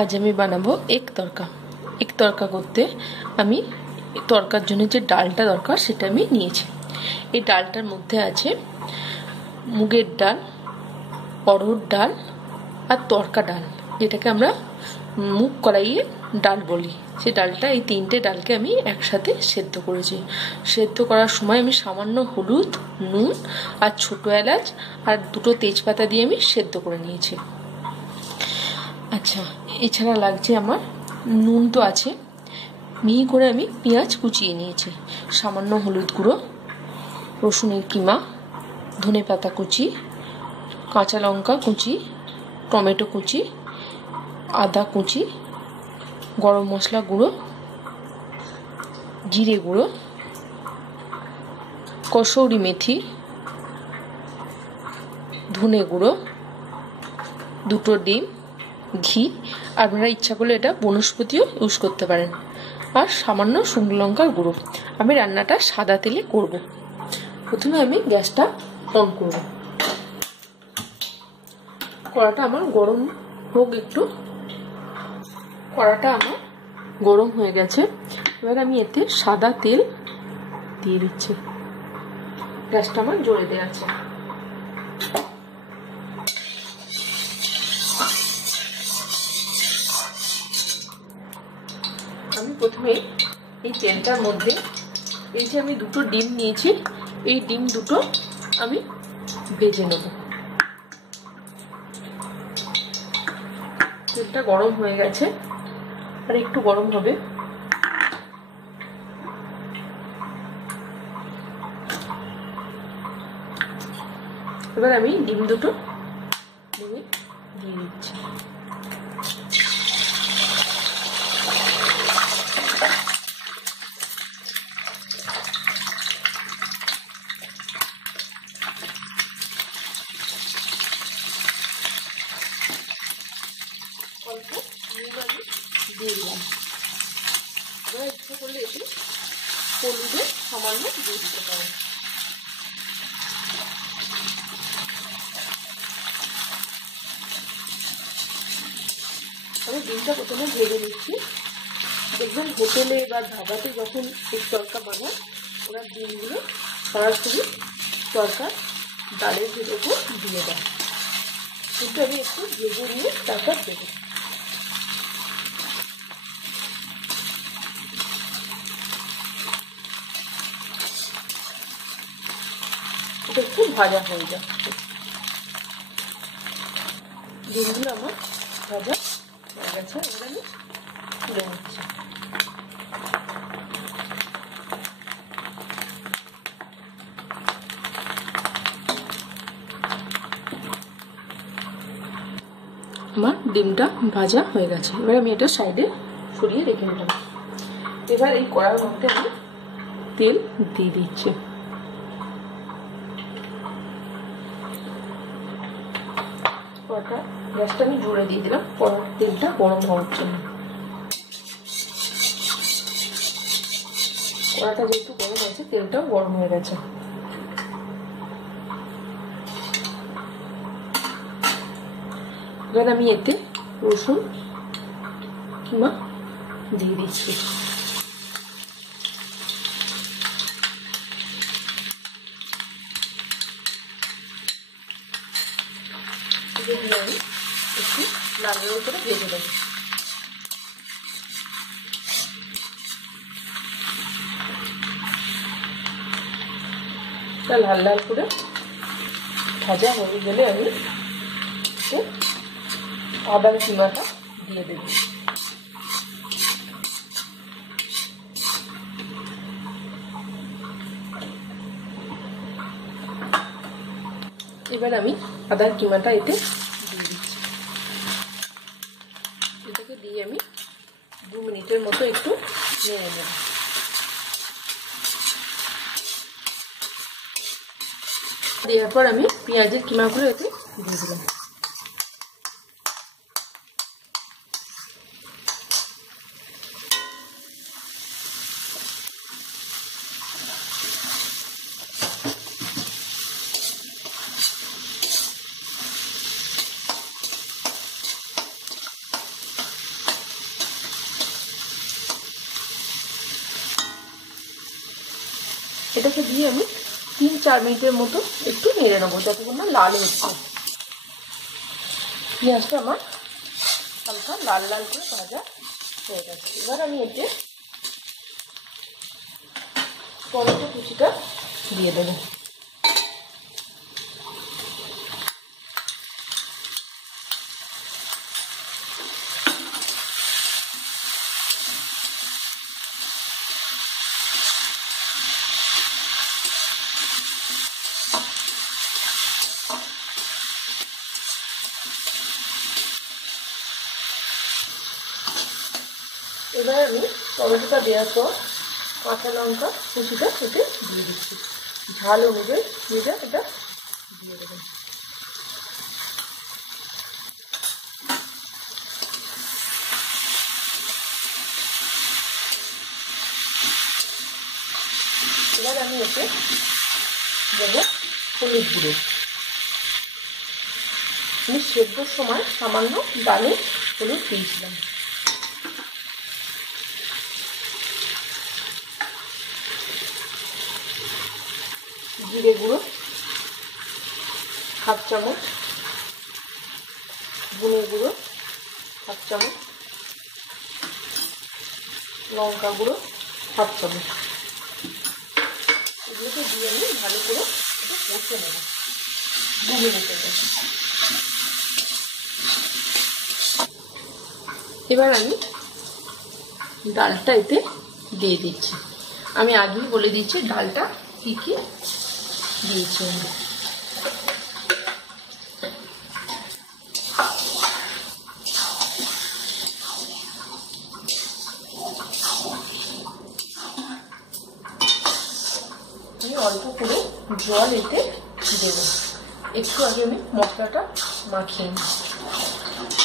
আজ আমি বানাবো এগ তরকা। এগ তরকা করতে আমি তরকার জন্য যে ডালটা দরকার সেটা আমি নিয়েছি। এই ডালটার মধ্যে আছে মুগের ডাল, অড়হর ডাল আর তরকা ডাল, যেটাকে আমরা মুগ কড়াইয়ে ডাল বলি। সেই ডালটা, এই তিনটে ডালকে আমি একসাথে সেদ্ধ করেছি। সেদ্ধ করার সময় আমি সামান্য হলুদ, নুন আর ছোটো এলাচ আর দুটো তেজপাতা দিয়ে আমি সেদ্ধ করে নিয়েছি। আচ্ছা, এছাড়া লাগছে আমার নুন তো আছে, মিহি করে আমি পেঁয়াজ কুচিয়ে নিয়েছি, সামান্য হলুদ গুঁড়ো, রসুনের কিমা, ধনে পাতা কুচি, কাঁচা লঙ্কা কুচি, টমেটো কুচি, আদা কুচি, গরম মশলা গুঁড়ো, জিরে গুঁড়ো, কসৌরি মেথি, ধনে গুঁড়ো, দুটো ডিম, ঘি, আপনারা ইচ্ছা করলে এটা বনস্পতিও ইউজ করতে পারেন, আর সামান্য শুকনো লঙ্কার গুঁড়ো। আমি রান্নাটা সাদা তেলে করব। প্রথমে আমি গ্যাসটা অন করব। কড়াটা আমার গরম হোক একটু। কড়াটা আমার গরম হয়ে গেছে। এবার আমি এতে সাদা তেল দিয়ে দিচ্ছি। গ্যাসটা আমার জোরে দেওয়া আছে। আমি প্রথমে এই তেলটার মধ্যে এই যে আমি দুটো ডিম নিয়েছি, এই ডিম দুটো আমি ভেজে নেব। তেলটা গরম হয়ে গেছে, আর একটু গরম হবে। এবার আমি ডিম দুটো দিয়ে দিচ্ছি। অল্প নুন আমি দিয়ে দিলাম। এবার ইচ্ছা করলে এতে হলুদের সামান্য দিয়ে দিতে পারেন। আমি ডিমটা প্রথমে ভেজে নিচ্ছি। দেখবেন হোটেলে বা ধাবাতে যখন এই তরকা বানায়, ওরা ডিমগুলো সরাসরি তরকার ডালের উপর দিয়ে দেয়, কিন্তু আমি একটু ভেজে নিয়ে তারপর দেবো। এটা একটু ভাজা হয়ে যাচ্ছে। ডিমগুলো আমার ভাজা হয়ে গেছে। এবার আমি তুলে নিচ্ছি। আমার ডিমটা ভাজা হয়ে গেছে। এবার আমি এটা সাইডে সরিয়ে রেখে দিলাম। এবার এই কড়ার মধ্যে আমি তেল দিয়ে দিচ্ছি। কড়াটা গ্যাসটা আমি জোরে দিয়ে দিলাম, তেলটা গরম হওয়ার জন্য। কড়াটা যেহেতু গরম আছে, তেলটাও গরম হয়ে গেছে। এবার আমি এতে রসুন কিমা দিয়ে দিচ্ছি। আমি একটু লাল লাল করে ভেজে দেবো। লাল লাল করে ভাজা হয়ে গেলে আমি আদার কিমাটা দিয়ে দেব। এবার আমি আদার কিমাটা এতে দিয়ে দিচ্ছি। এটাকে দিয়ে আমি 2 মিনিটের মতো একটু নেড়ে নেব। দেওয়ার পর আমি পেঁয়াজের কিমাগুলো এতে দিয়ে দিলাম। এটাকে দিয়ে আমি 3-4 মিনিটের মতো একটু নেড়ে নেবো যতক্ষণ না লাল হচ্ছে। পেঁয়াজটা আমার হালকা লাল লাল করে ভাজা হয়ে গেছে। এবার আমি এতে টমেটো কুচিটা দিয়ে দেবো। এবার আমি টমেটোটা দেওয়ার পর কাঁচা লঙ্কা কুচিটা এতে দিয়ে দিচ্ছি। ঝাল অনুযায়ী এটা দিয়ে দেবেন। এবার আমি এতে দেবো হলুদ গুঁড়ো। আমি সেদ্ধর সময় সামান্য ডালে হলুদ দিয়েছিলাম। জিরে গুঁড়ো 1/2 চামচ, ধনে গুঁড়ো 1/2 চামচ, লঙ্কা গুঁড়ো 1/2 চামচ। এগুলোকে দিয়ে আমি ভালো করে এটা কষে নেব 2 মিনিটের মতো। এবার আমি ডালটা এতে দিয়ে দিচ্ছি। আমি আগেই বলে দিচ্ছি ডালটা কি কি দিয়েছি। আমি অল্প করে জল এতে দেবো। একটু আগে আমি মশলাটা মাখিয়ে নিই।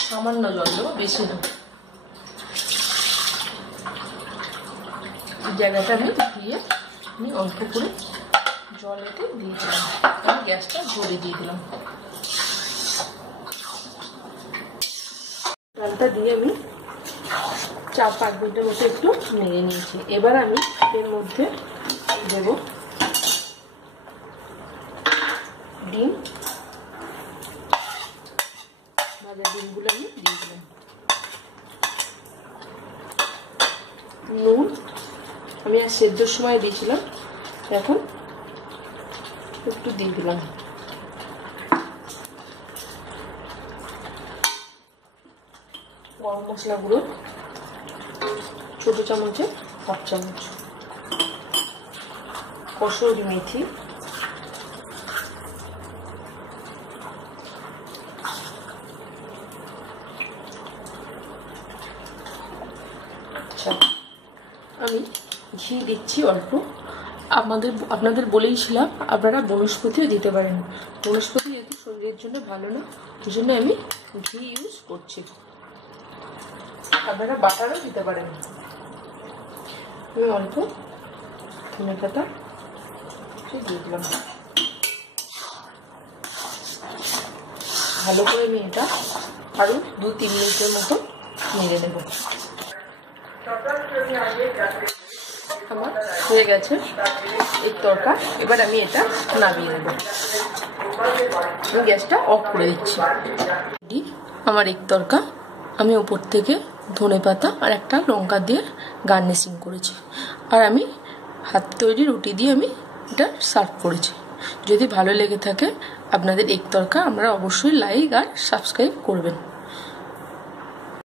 সামান্য জল দেবো, বেশি না। এই জায়গাটা আমি দিয়ে আমি অল্প করে জল এতে দিয়েছিলাম। আমি গ্যাসটা জোরে দিয়ে দিলাম। ডালটা দিয়ে আমি 4-5 মিনিটের মতো একটু নেড়ে নিয়েছি। এবার আমি এর মধ্যে দেব ডিম। ভাজা ডিমগুলো আমি দিয়ে দিলাম। নুন আমি আর সেদ্ধর সময় দিয়েছিলাম, এখন একটু দিয়ে দিলাম। গরম মশলা গুঁড়ো ছোট চামচে 1/2 চামচ, কসুরি মেথি, আমি ঘি দিচ্ছি অল্প। আপনাদের বলেইছিলাম আপনারা বনস্পতিও দিতে পারেন। বনস্পতি যেহেতু শরীরের জন্য ভালো না, ওই জন্য আমি ঘি ইউজ করছি। আপনারা বাটারও দিতে পারেন। আমি অল্প ধনে পাতা দিয়ে দিলাম। ভালো করে আমি এটা আরো 2-3 মিনিটের মতো নেড়ে নেব। আমার হয়ে গেছে এগ তরকা। এবার আমি এটা নামিয়ে নেব। আমি গ্যাসটা অফ করে দিচ্ছি। আমার এগ তরকা আমি উপর থেকে ধনেপাতা আর একটা লঙ্কা দিয়ে গার্নিশিং করেছি। আর আমি হাত তৈরি রুটি দিয়ে আমি এটা সার্ভ করেছি। যদি ভালো লেগে থাকে আপনাদের এগ তরকা, আপনারা অবশ্যই লাইক আর সাবস্ক্রাইব করবেন।